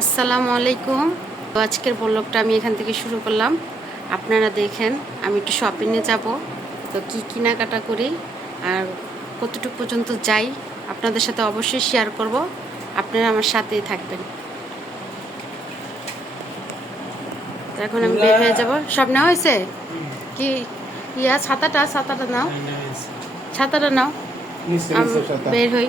আসসালামু আলাইকুম। তো আজকের ব্লগটা আমি এখান থেকে শুরু করলাম। আপনারা দেখেন আমি একটু শপিংয়ে যাব। তো কি কেনাকাটা করি আর কতটুকু পর্যন্ত যাই আপনাদের সাথে অবশ্যই শেয়ার করব। আপনারা আমার সাথেই থাকবেন। তো এখন আমি বের হয়ে যাব। সব নেওয়া হয়েছে? কি ইয়া ছাতাটা ছাতাটা নাও। ছাতাটা নাও। আমি বের হই।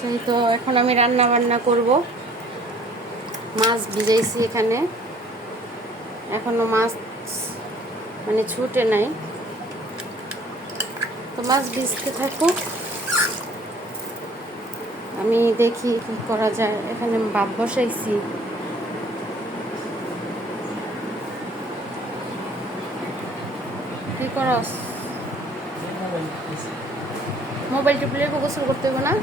তো এখন আমি রান্না বান্না করব। মাছ ভিজাইছি এখানে। এখনও মাছ মানে ছুটে নাই। তো মাছ ভিজতে থাকুক। আমি দেখি কি করা যায়। এখানে ভাত বসাইছি। কি করস? মোবাইল টিপলে গোসল করতে হবে না?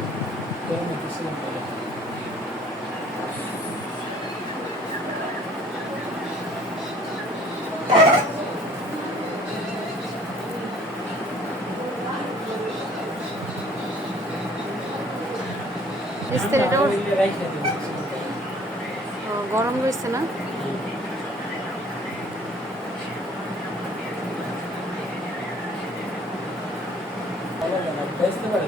ইস্ত্রিটা ওর- ও, গরম রয়েছে না? বেচতে পারে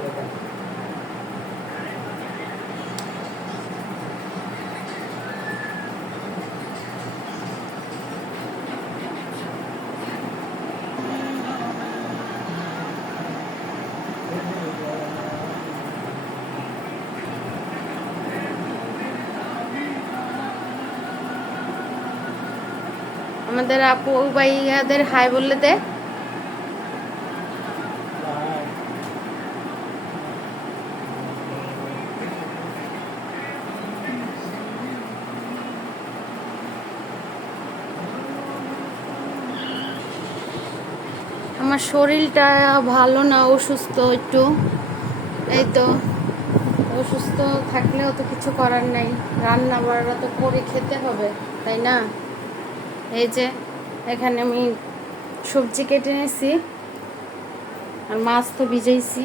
আমাদের আপু ভাইয়াদের হাই বললে দে। আমার শরীরটা ভালো না, অসুস্থ একটু। এই তো, অসুস্থ থাকলেও তো কিছু করার নাই। রান্না বান্না তো করে খেতে হবে, তাই না? এই যে, এখানে আমি সবজি কেটে নিয়েছি আর মাছ তো ভিজাইছি।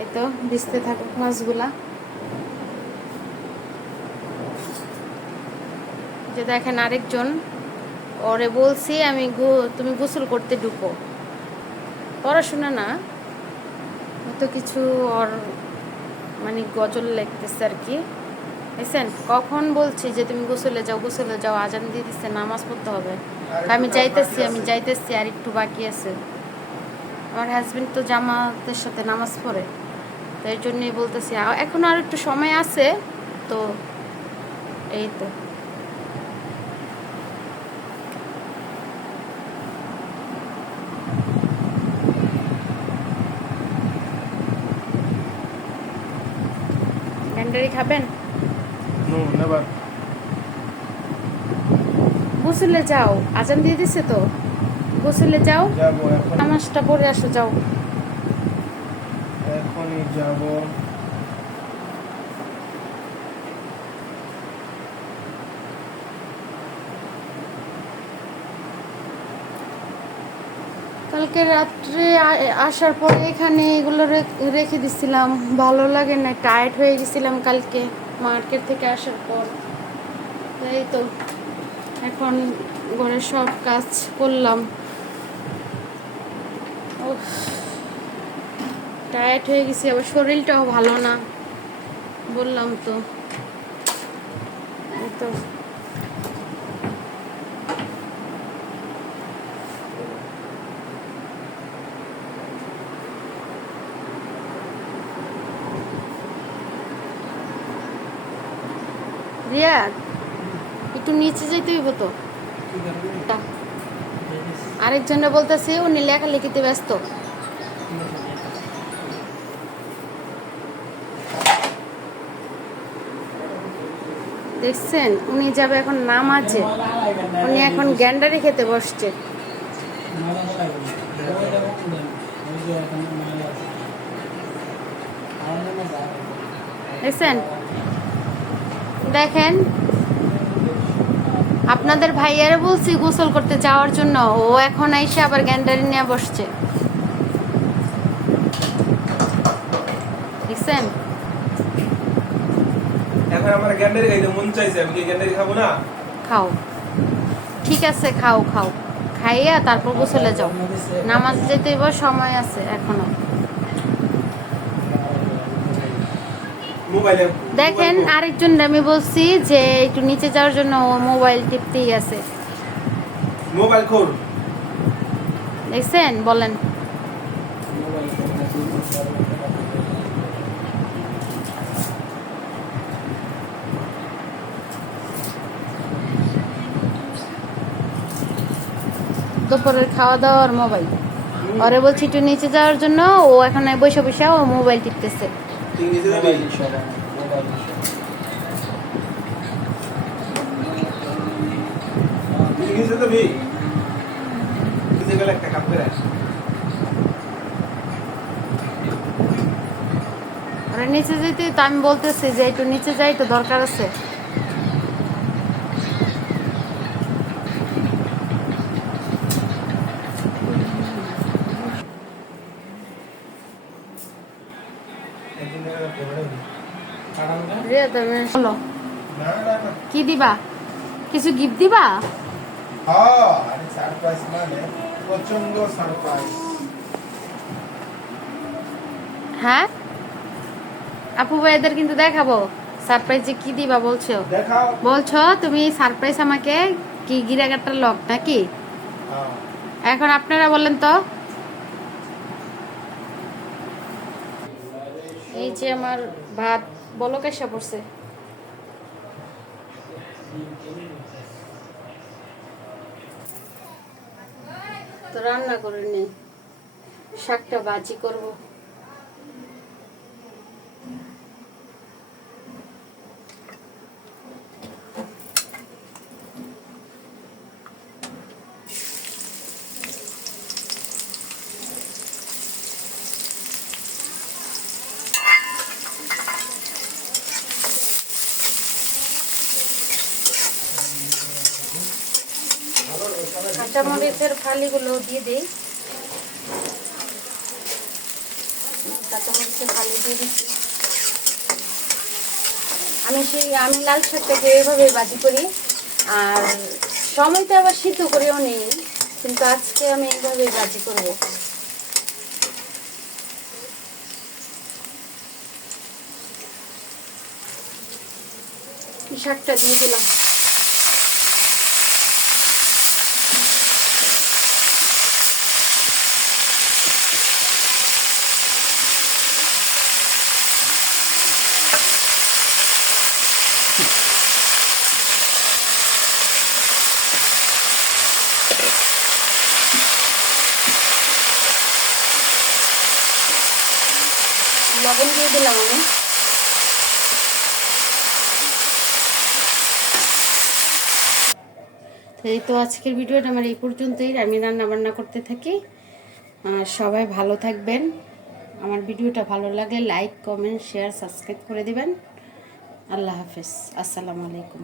এই তো, ভিজতে থাকুক মাছগুলা। যে দেখেন আরেকজন, ওরে বলছি আমি তুমি গোসল করতে ঢুকো। পড়াশোনা না হয়তো কিছু ওর মানে গজল লিখতেছে আর কি। বুঝছেন কখন বলছি যে তুমি গোসলে যাও গোসলে যাও, আজান দিয়ে দিচ্ছে নামাজ পড়তে হবে। আমি যাইতেছি আমি যাইতেছি, আর একটু বাকি আছে। আমার হাজবেন্ড তো জামাতের সাথে নামাজ পড়ে, তো এই জন্যই বলতেছি এখন আর একটু সময় আছে, তো এই তো। খাবেন? নো নেভার গোসলে যাও। আজান দিয়ে দিছে তো? গোসলে যাও। নামাজটা পড়ে আসো যাও। এখনই যাব। কালকে রাত্রে আসার পরে এখানে এগুলো রেখে দিছিলাম। ভালো লাগে না টায়ার্ড হয়ে গেছিলাম কালকে। মার্কেট থেকে আসার পর। এই তো, এখন ঘরের সব কাজ করলাম। ও টায়ার্ড হয়ে গেছি, আবার শরীরটাও ভালো না, বললাম তো। এই তো। ভাইয়া একটু নিচে যেতে হইব তো। আরেকজনে বলতেছে, উনি লেখা লিখিতে ব্যস্ত। দেখছেন, উনি যাবে এখন নাম আছে উনি এখন গ্যান্ডারে খেতে বসছে। দেখছেন? দেখেন আপনাদের ভাইয়ারে বলছি গোসল করতে যাওয়ার জন্য ও এখন এসে আবার গ্যান্ডারি নিয়ে বসছে। দেখছেন? এখন আমার গ্যান্ডারি খাইতে মন চাইছে আমি কি গ্যান্ডারি খাব না? খাও। ঠিক আছে খাও খাও। খাইয়া তারপর গোসলে যাও। নামাজ যেতে সময় আছে এখনও। দেখেন আরেকজন আমি বলছি যে একটু নিচে যাওয়ার জন্য ও মোবাইল টিপতেই আছে। মোবাইল খোর। দেখছেন? বলেন। দুপুরের খাওয়া দাওয়ার মোবাইল ওরে বলছি একটু নিচে যাওয়ার জন্য ও এখন বসে বসে ও মোবাইল টিপতেছে। ইংরেজি দেবে ইংরেজি দেবে ইংরেজি গেলে একটা কাপ করে নিচে যেতে তো আমি বলতেছি যে একটু নিচে যাই তো দরকার আছে। তুমি বলো। কি দিবা? কিছু গিফট দিবা? হ্যাঁ আরে সারপ্রাইজ মানে হ্যাঁ? আপু ভাইদের কিন্তু দেখাবো। সারপ্রাইজে কি দিবা বলছো? দেখাও। বলছো তুমি সারপ্রাইজ আমাকে কি গিরাগাটার লক নাকি? হ্যাঁ। এখন আপনারা বলেন তো। এই যে আমার ভাত। বলো কেসা পড়ছে? তো রান্না করে নি। শাকটা বাজি করব। কাঁচামরিচের ফালিগুলো দিয়ে দিই। কাঁচামরিচের ফালি দিয়ে দিচ্ছি। আমি সেই, আমি লাল শাকটাকে এইভাবে বাজি করি। আর সময়টা আবার সিদ্ধ করেও নেই, কিন্তু আজকে আমি এইভাবে বাজি করব। শাকটা দিয়ে দিলাম। লবণ দিয়ে দিলাম আমি। এই তো আজকের ভিডিওটা আমার এই পর্যন্তই। আমি রান্না বান্না করতে থাকি। সবাই ভালো থাকবেন। আমার ভিডিওটা ভালো লাগে লাইক কমেন্ট শেয়ার সাবস্ক্রাইব করে দেবেন। আল্লাহ হাফেজ। আসসালামু আলাইকুম।